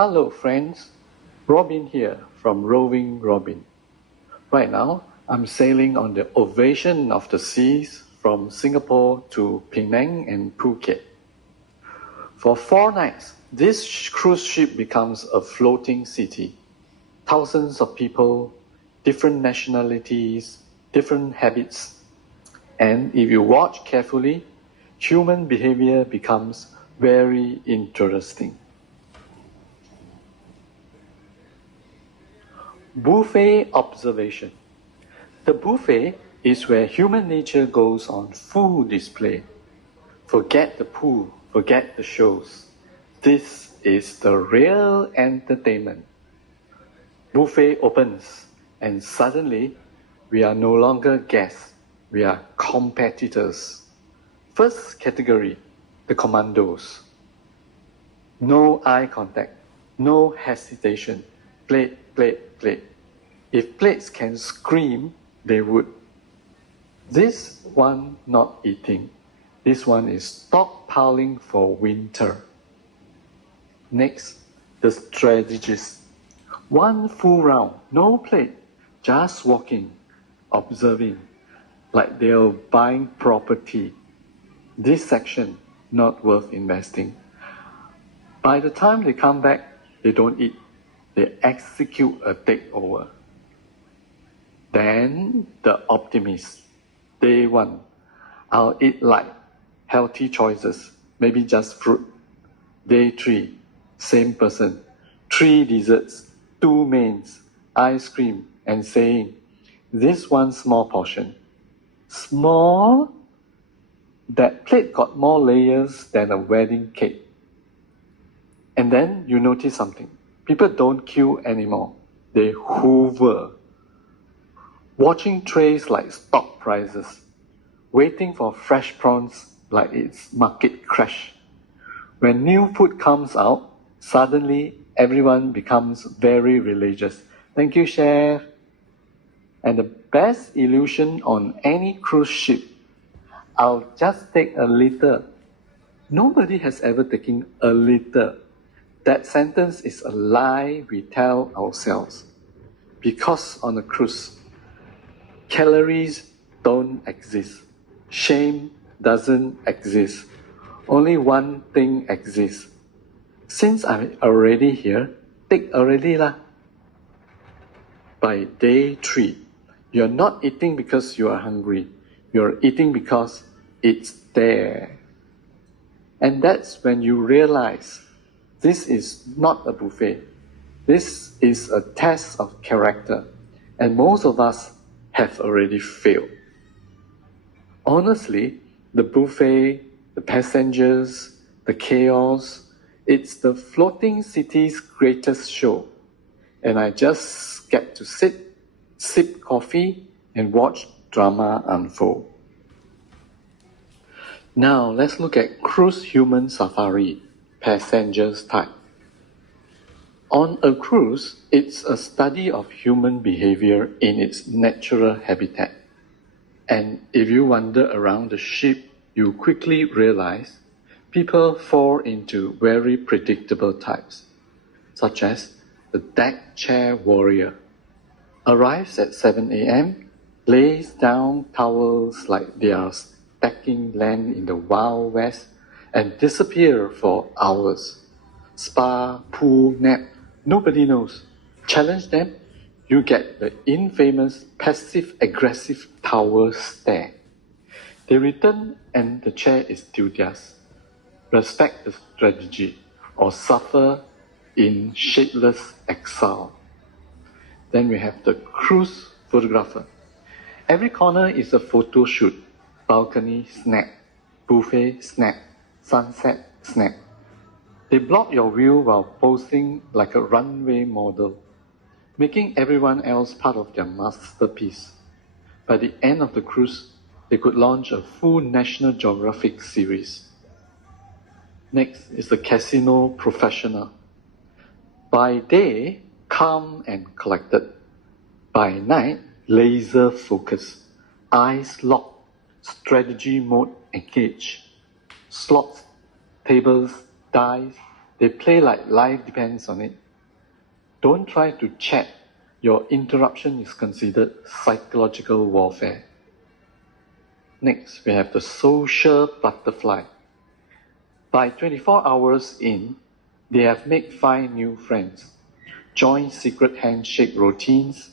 Hello friends, Robin here from Roving Robin. Right now, I'm sailing on the Ovation of the seas from Singapore to Penang and Phuket. For 4 nights, this cruise ship becomes a floating city. Thousands of people, different nationalities, different habits. And if you watch carefully, human behavior becomes very interesting. Buffet observation. The buffet is where human nature goes on full display. Forget the pool, forget the shows. This is the real entertainment. Buffet opens, and suddenly we are no longer guests, we are competitors. First category, the commandos. No eye contact, no hesitation. Plate, plate, plate. If plates can scream, they would. This one not eating. This one is stockpiling for winter. Next, the strategist. One full round, no plate, just walking, observing, like they're buying property. This section, not worth investing. By the time they come back, they don't eat. They execute a takeover. Then the optimist. Day 1, I'll eat light, healthy choices, maybe just fruit. Day 3, same person, 3 desserts, 2 mains, ice cream, and saying, this one small portion. Small? That plate got more layers than a wedding cake. And then you notice something. People don't queue anymore. They hoover. Watching trays like stock prices. Waiting for fresh prawns like it's market crash. When new food comes out, suddenly everyone becomes very religious. Thank you, chef. And the best illusion on any cruise ship, I'll just take a little. Nobody has ever taken a little. That sentence is a lie we tell ourselves. Because on a cruise, calories don't exist. Shame doesn't exist. Only one thing exists. Since I'm already here, take already lah. By day 3, you're not eating because you are hungry. You're eating because it's there. And that's when you realize this is not a buffet. This is a test of character. And most of us have already failed. Honestly, the buffet, the passengers, the chaos, it's the floating city's greatest show. And I just get to sit, sip coffee, and watch drama unfold. Now let's look at cruise human safari, passengers type. On a cruise, it's a study of human behavior in its natural habitat. And if you wander around the ship, you quickly realize people fall into very predictable types, such as the deck chair warrior. Arrives at 7 a.m., lays down towels like they are stacking land in the Wild West, and disappear for hours. Spa, pool, nap, nobody knows. Challenge them, you get the infamous passive-aggressive towel stare. They return and the chair is still theirs. Respect the strategy or suffer in shapeless exile. Then we have the cruise photographer. Every corner is a photo shoot. Balcony, snap. Buffet, snap. Sunset, snap. They block your view while posing like a runway model, making everyone else part of their masterpiece. By the end of the cruise, they could launch a full National Geographic series. Next is the casino professional. By day, calm and collected. By night, laser focused. Eyes locked. Strategy mode engaged. Slots, tables, dice, They play like life depends on it. Don't try to chat. Your interruption is considered psychological warfare. Next, we have the social butterfly. By 24 hours in, they have made 5 new friends, joined secret handshake routines,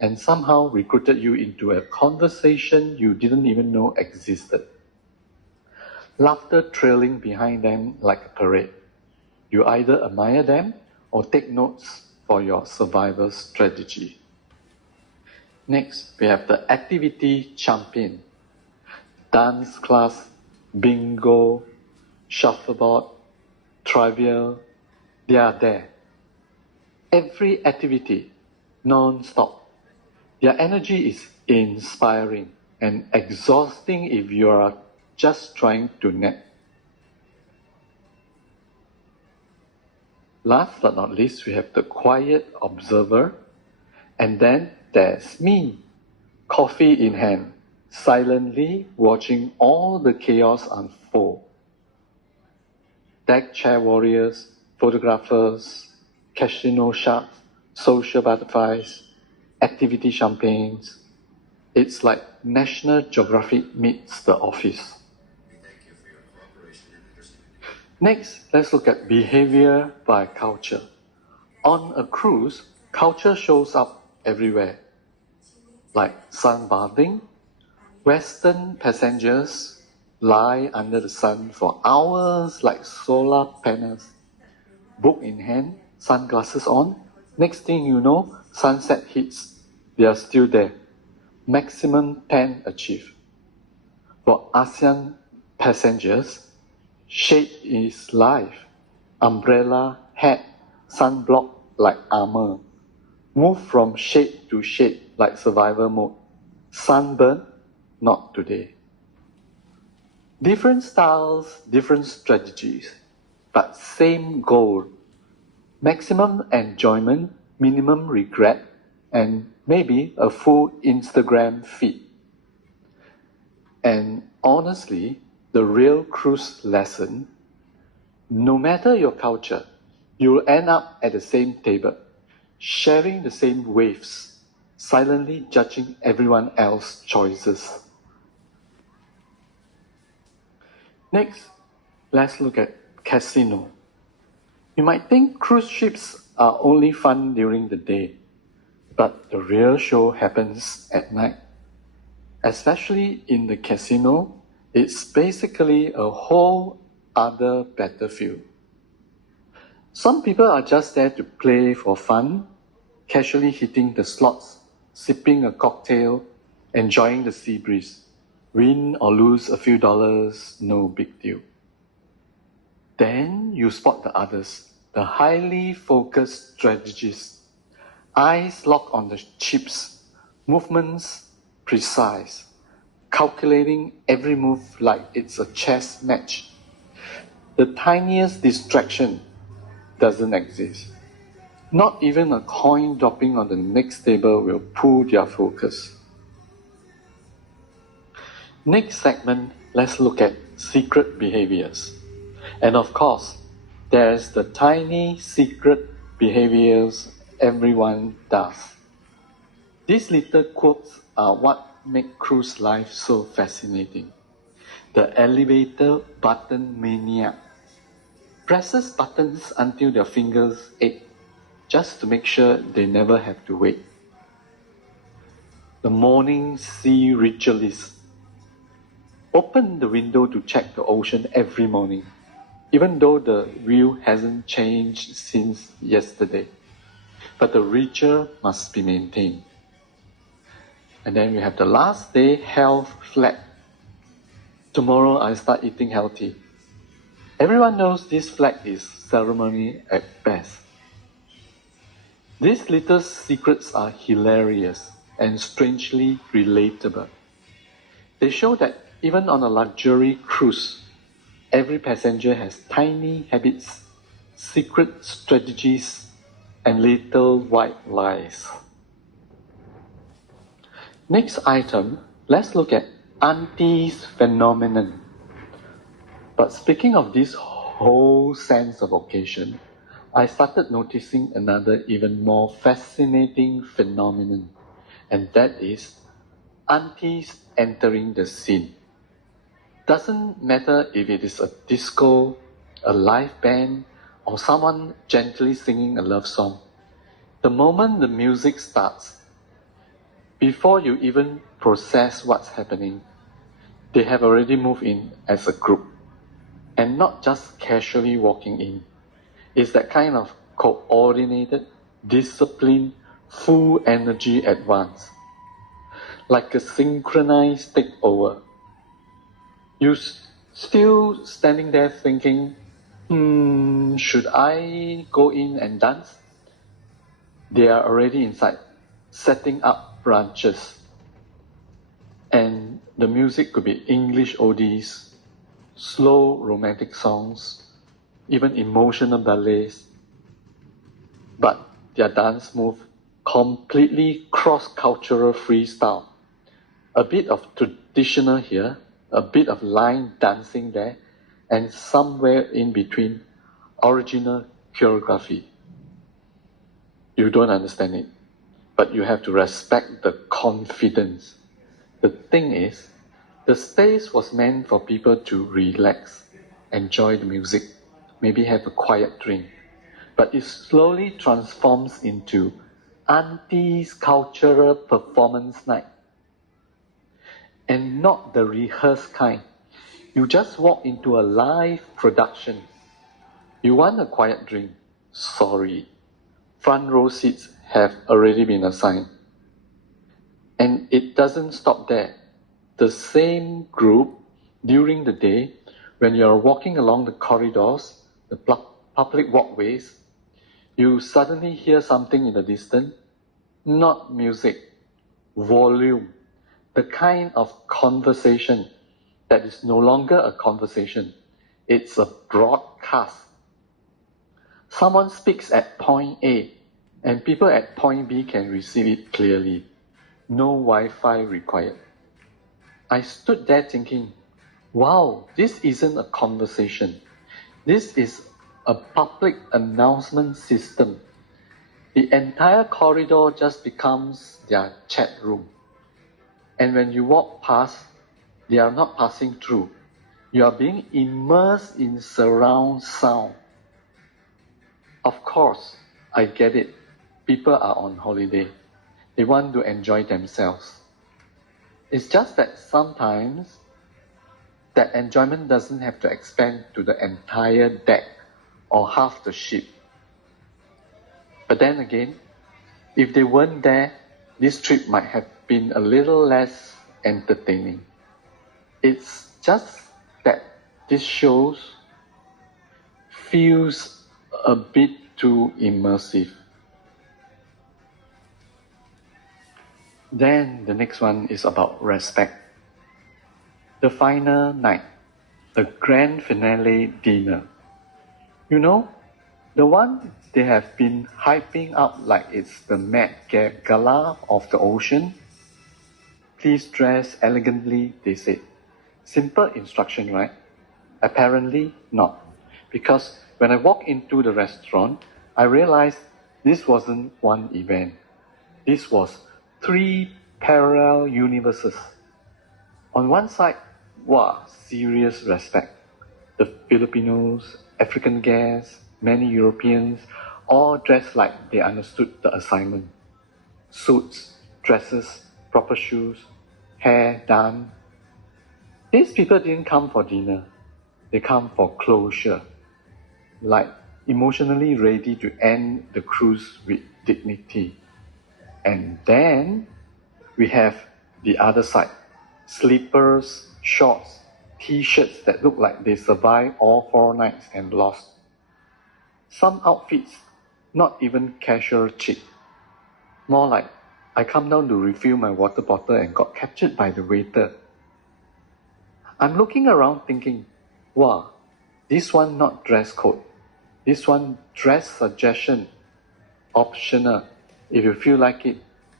and somehow recruited you into a conversation you didn't even know existed. Laughter trailing behind them like a parade. You either admire them or take notes for your survival strategy. Next, we have the activity champion. Dance class, bingo, shuffleboard, trivia, they are there. Every activity, non-stop. Their energy is inspiring and exhausting if you are just trying to nap. Last but not least, we have the quiet observer. And then there's me, coffee in hand, silently watching all the chaos unfold. Deck chair warriors, photographers, casino sharks, social butterflies, activity champagnes. It's like National Geographic meets The Office. Next, let's look at behavior by culture. On a cruise, culture shows up everywhere, like sunbathing. Western passengers lie under the sun for hours like solar panels. Book in hand, sunglasses on. Next thing you know, sunset hits. They are still there. Maximum 10 achieved. For ASEAN passengers, shade is life. Umbrella, hat, sunblock like armor. Move from shade to shade like survival mode. Sunburn, not today. Different styles, different strategies, but same goal. Maximum enjoyment, minimum regret, and maybe a full Instagram feed. And honestly, the real cruise lesson, no matter your culture, you'll end up at the same table, sharing the same waves, silently judging everyone else's choices. Next, let's look at casino. You might think cruise ships are only fun during the day, but the real show happens at night. Especially in the casino, it's basically a whole other battlefield. Some people are just there to play for fun, casually hitting the slots, sipping a cocktail, enjoying the sea breeze. Win or lose a few dollars, no big deal. Then you spot the others, the highly focused strategists. Eyes locked on the chips, movements precise, calculating every move like it's a chess match. The tiniest distraction doesn't exist. Not even a coin dropping on the next table will pull their focus. Next segment, let's look at secret behaviors. And of course, there's the tiny secret behaviors everyone does. These little quirks are what make cruise life so fascinating. The elevator button maniac presses buttons until their fingers ache, just to make sure they never have to wait. The morning sea ritualist open the window to check the ocean every morning, even though the view hasn't changed since yesterday. But the ritual must be maintained. And then we have the last day health flag. Tomorrow I start eating healthy. Everyone knows this flag is ceremony at best. These little secrets are hilarious and strangely relatable. They show that even on a luxury cruise, every passenger has tiny habits, secret strategies, and little white lies. Next item, let's look at Auntie's phenomenon. But speaking of this whole sense of occasion, I started noticing another even more fascinating phenomenon, and that is aunties entering the scene. Doesn't matter if it is a disco, a live band, or someone gently singing a love song. The moment the music starts, before you even process what's happening, they have already moved in as a group. And not just casually walking in. It's that kind of coordinated, disciplined, full energy advance. Like a synchronized takeover. You still standing there thinking, should I go in and dance? They are already inside, setting up branches. And the music could be English oldies, slow romantic songs, even emotional ballets. But their dance move completely cross-cultural freestyle. A bit of traditional here, a bit of line dancing there, and somewhere in between, original choreography. You don't understand it, but you have to respect the confidence. The thing is, the space was meant for people to relax, enjoy the music, maybe have a quiet drink. But it slowly transforms into auntie's cultural performance night. And not the rehearsed kind. You just walk into a live production. You want a quiet drink? Sorry. Front row seats have already been assigned. And it doesn't stop there. The same group, during the day, when you're walking along the corridors, the public walkways, you suddenly hear something in the distance, not music, volume, the kind of conversation that is no longer a conversation, it's a broadcast. Someone speaks at point A, and people at point B can receive it clearly. No Wi-Fi required. I stood there thinking, wow, this isn't a conversation. This is a public announcement system. The entire corridor just becomes their chat room. And when you walk past, they are not passing through. You are being immersed in surround sound. Of course, I get it. People are on holiday. They want to enjoy themselves. It's just that sometimes that enjoyment doesn't have to expand to the entire deck or half the ship. But then again, if they weren't there, this trip might have been a little less entertaining. It's just that this show feels a bit too immersive. Then the next one is about respect. The final night, the grand finale dinner. You know, the one they have been hyping up like it's the Met Gala of the ocean. Please dress elegantly, they said. Simple instruction, right? Apparently not. Because when I walked into the restaurant, I realized this wasn't one event. This was 3 parallel universes. On one side, wow, serious respect. The Filipinos, African guests, many Europeans, all dressed like they understood the assignment. Suits, dresses, proper shoes, hair done. These people didn't come for dinner. They come for closure. Like emotionally ready to end the cruise with dignity. And then we have the other side. Slippers, shorts, t-shirts that look like they survived all 4 nights and lost. Some outfits, not even casual chic. More like, I come down to refill my water bottle and got captured by the waiter. I'm looking around thinking, wow, this one not dress code. This one dress suggestion, optional. If you feel like it,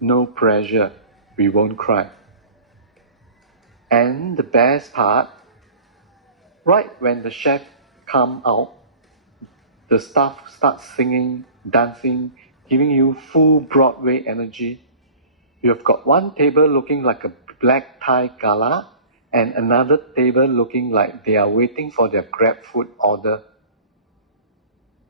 no pressure, we won't cry. And the best part, right when the chef come out, the staff starts singing, dancing, giving you full Broadway energy. You have got one table looking like a black tie gala and another table looking like they are waiting for their Grab food order.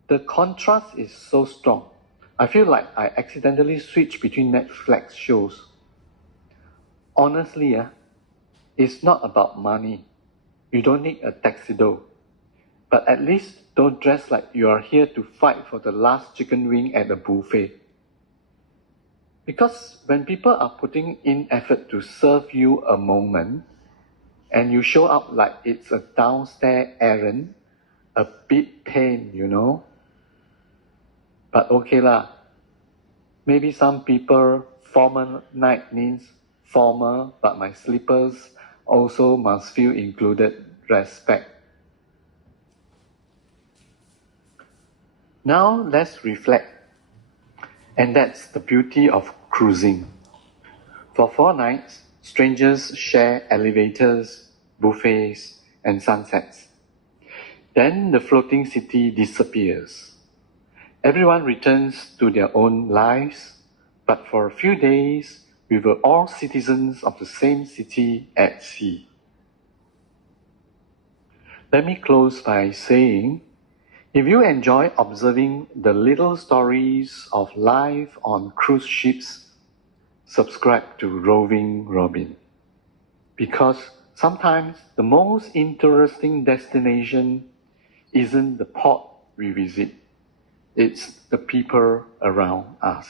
The contrast is so strong. I feel like I accidentally switched between Netflix shows. Honestly, it's not about money. You don't need a tuxedo. But at least don't dress like you are here to fight for the last chicken wing at a buffet. Because when people are putting in effort to serve you a moment, and you show up like it's a downstairs errand, a bit pain, you know. But okay lah. Maybe some people, formal night means formal, but my slippers also must feel included, respect. Now let's reflect. And that's the beauty of cruising. For 4 nights, strangers share elevators, buffets, and sunsets. Then the floating city disappears. Everyone returns to their own lives, but for a few days, we were all citizens of the same city at sea. Let me close by saying, if you enjoy observing the little stories of life on cruise ships, subscribe to Roving Robin. Because sometimes the most interesting destination isn't the port we visit, it's the people around us.